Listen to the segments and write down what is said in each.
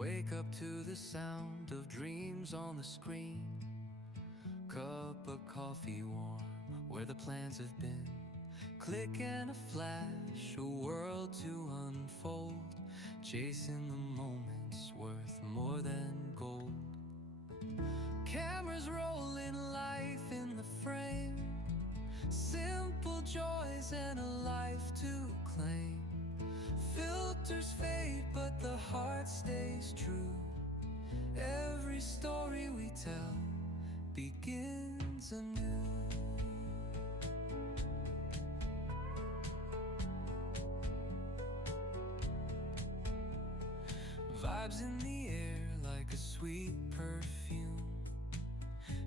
Wake up to the sound of dreams on the screen. Cup of coffee warm where the plans have been. Click and a flash, a world to unfold. Chasing the moments worth more than gold. Cameras rolling, life in the frame. Simple joys and a life to claim. Filters fade but the heart stays true. Every story we tell begins anew. Vibes in the air like a sweet perfume.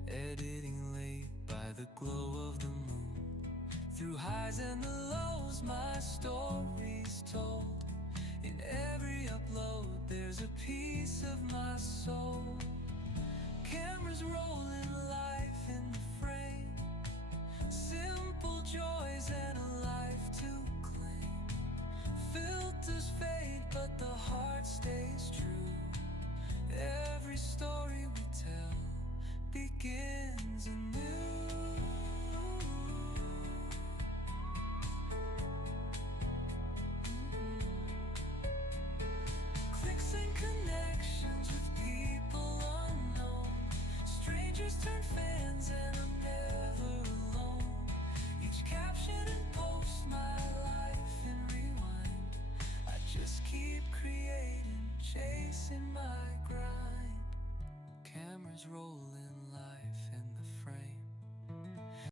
Editing late by the glow of the moon. Through highs and the lows my story's told. In every upload there's a piece of my soul. Cameras rolling, life in the